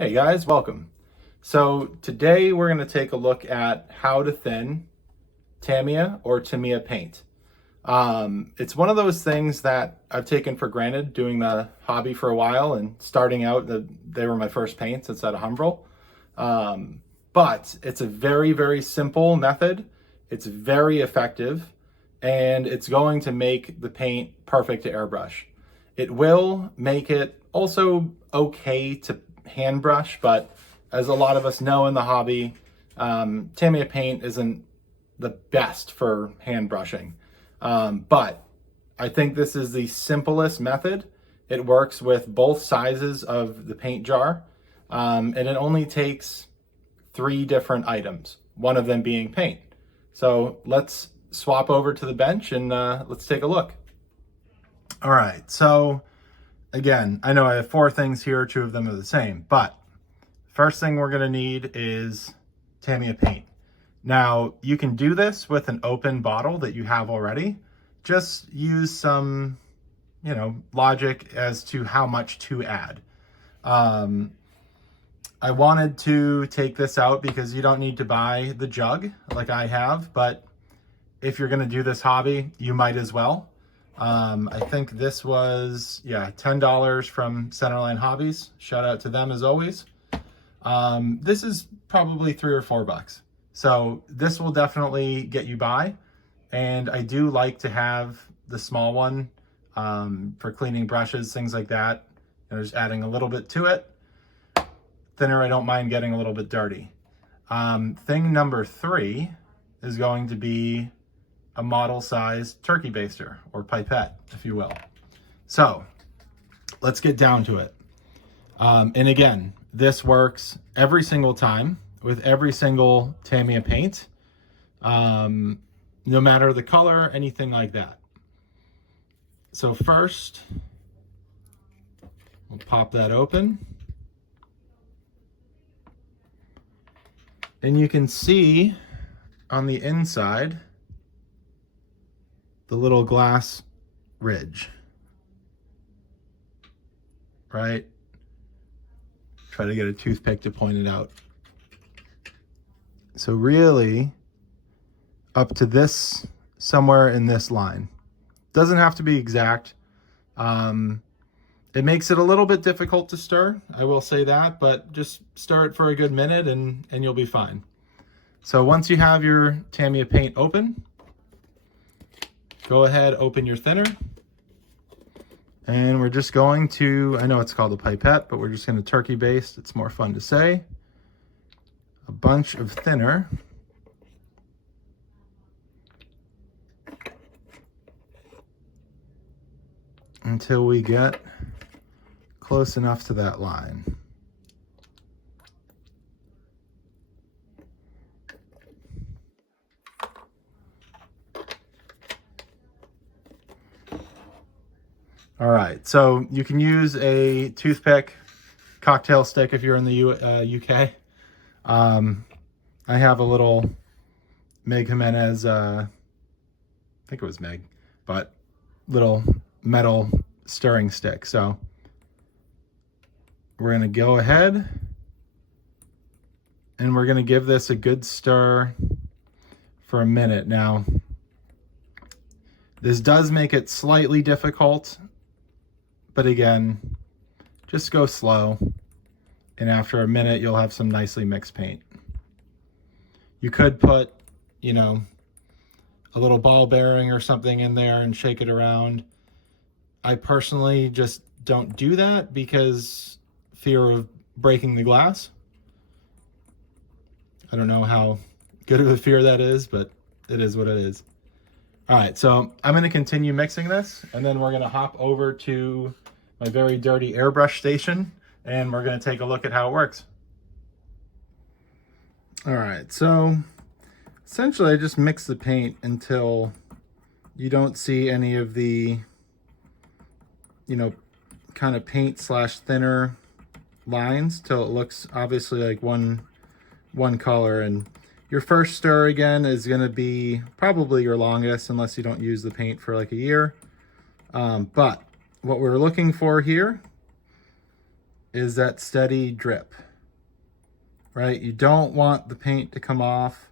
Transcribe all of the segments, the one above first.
Hey guys, welcome. So today we're going to take a look at how to thin Tamiya or Tamiya paint. It's one of those things that I've taken for granted doing the hobby for a while and starting out, they were my first paints instead of Humbrol. But it's a very, very simple method. It's very effective and it's going to make the paint perfect to airbrush. It will make it also okay to hand brush, but as a lot of us know in the hobby, Tamiya paint isn't the best for hand brushing. But I think this is the simplest method. It works with both sizes of the paint jar, and it only takes 3 different items, one of them being paint. So let's swap over to the bench and let's take a look. All right, so again, I know I have 4 things here, 2 of them are the same, but first thing we're gonna need is Tamiya paint. Now, you can do this with an open bottle that you have already. Just use some, logic as to how much to add. I wanted to take this out because you don't need to buy the jug like I have, but if you're gonna do this hobby, you might as well. I think this was, $10 from Centerline Hobbies. Shout out to them as always. This is probably $3 or $4. So this will definitely get you by. And I do like to have the small one for cleaning brushes, things like that. And just adding a little bit to it. Thinner, I don't mind getting a little bit dirty. Thing number 3 is going to be a model-sized turkey baster, or pipette, if you will. So let's get down to it. And again, this works every single time with every single Tamiya paint, no matter the color, anything like that. So first, we'll pop that open. And you can see on the inside the little glass ridge, right? Try to get a toothpick to point it out. So really up to this, somewhere in this line. Doesn't have to be exact. It makes it a little bit difficult to stir, I will say that, but just stir it for a good minute and you'll be fine. So once you have your Tamiya paint open, go ahead, open your thinner. And we're just going to, I know it's called a pipette, but we're just going to turkey baste. It's more fun to say. A bunch of thinner. Until we get close enough to that line. All right, so you can use a toothpick, cocktail stick if you're in the UK. I have a little Meg Jimenez, I think it was Meg, but little metal stirring stick. So we're gonna go ahead and we're gonna give this a good stir for a minute. Now, this does make it slightly difficult, but again, just go slow. And after a minute, you'll have some nicely mixed paint. You could put, a little ball bearing or something in there and shake it around. I personally just don't do that because fear of breaking the glass. I don't know how good of a fear that is, but it is what it is. All right, so I'm going to continue mixing this, and then we're going to hop over to my very dirty airbrush station, and we're going to take a look at how it works. All right, so essentially I just mix the paint until you don't see any of the, kind of paint / thinner lines, till it looks obviously like one color. And your first stir again is going to be probably your longest unless you don't use the paint for like a year. But what we're looking for here is that steady drip. right? You don't want the paint to come off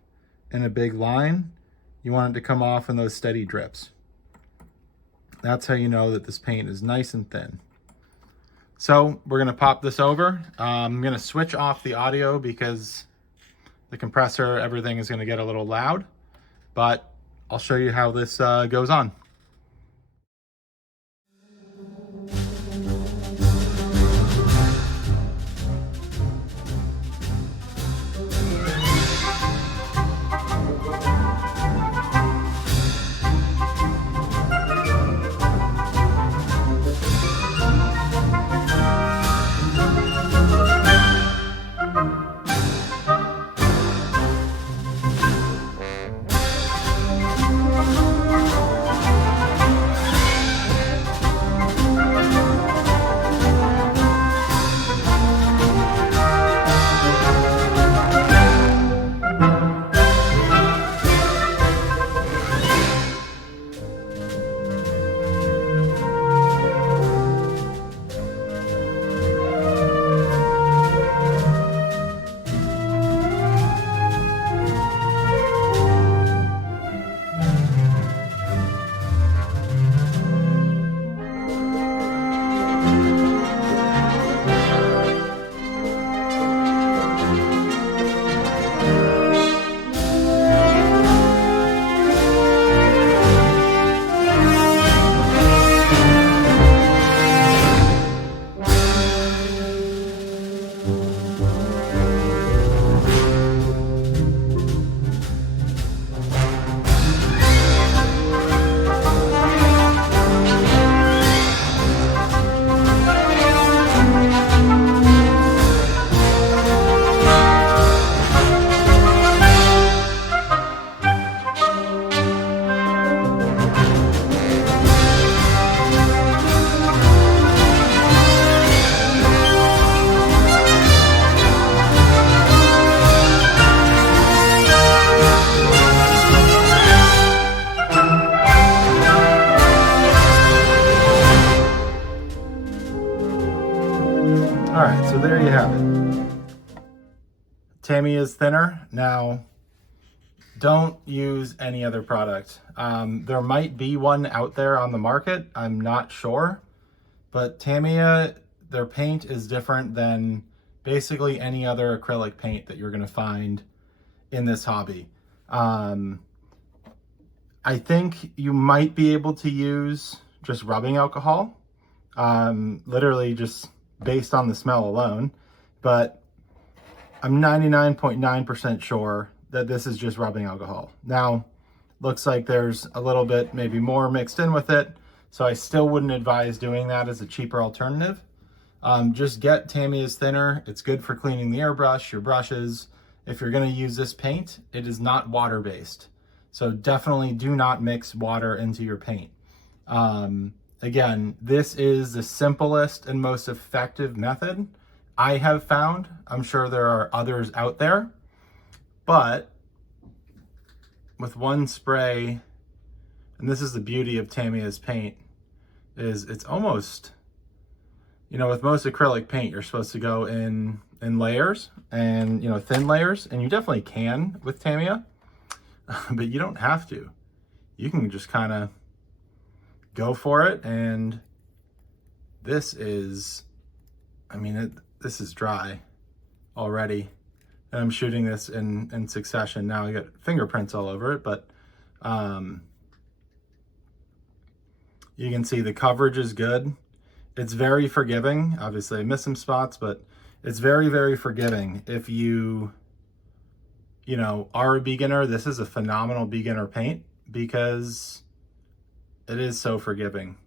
in a big line. You want it to come off in those steady drips. That's how you know that this paint is nice and thin. So we're gonna pop this over. I'm gonna switch off the audio because the compressor, everything is gonna get a little loud, but I'll show you how this goes on. All right, so there you have it. Tamiya's thinner. Now, don't use any other product. There might be one out there on the market. I'm not sure. But Tamiya, their paint is different than basically any other acrylic paint that you're going to find in this hobby. I think you might be able to use just rubbing alcohol, literally just based on the smell alone, but I'm 99.9% sure that this is just rubbing alcohol. Now, looks like there's a little bit, maybe more mixed in with it, so I still wouldn't advise doing that as a cheaper alternative. Just get Tamiya's thinner. It's good for cleaning the airbrush, your brushes. If you're going to use this paint, it is not water-based. So definitely do not mix water into your paint. Again, this is the simplest and most effective method I have found. I'm sure there are others out there, but with one spray, and this is the beauty of Tamiya's paint, is it's almost, you know, with most acrylic paint, you're supposed to go in layers and, you know, thin layers, and you definitely can with Tamiya, but you don't have to. You can just kind of go for it, and this is, I mean, this is dry already, and I'm shooting this in succession. Now I got fingerprints all over it, but you can see the coverage is good. It's very forgiving. Obviously I missed some spots, but it's very, very forgiving. If you know, are a beginner, this is a phenomenal beginner paint because it is so forgiving.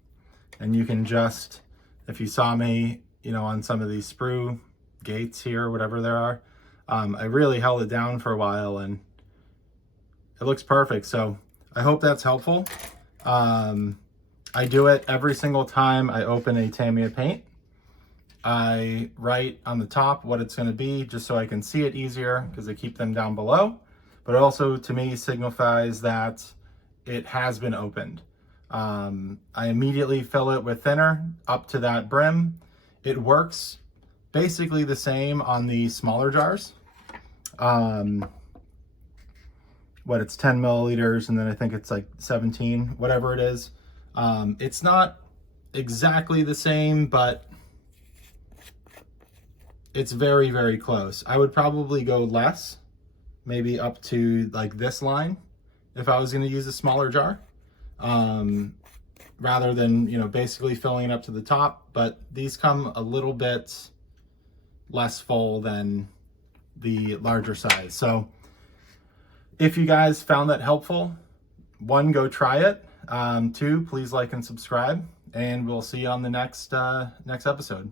And you can just, if you saw me, you know, on some of these sprue gates here, whatever there are, I really held it down for a while and it looks perfect. So I hope that's helpful. I do it every single time I open a Tamiya paint. I write on the top what it's going to be just so I can see it easier because I keep them down below. But it also, to me, signifies that it has been opened. I immediately fill it with thinner up to that brim. It works basically the same on the smaller jars. It's 10 milliliters, and then I think it's like 17, whatever it is. It's not exactly the same, but it's very, very close. I would probably go less, maybe up to like this line if I was going to use a smaller jar, rather than, you know, basically filling it up to the top. But these come a little bit less full than the larger size. So if you guys found that helpful, 1, go try it. 2, please like and subscribe, and we'll see you on the next episode.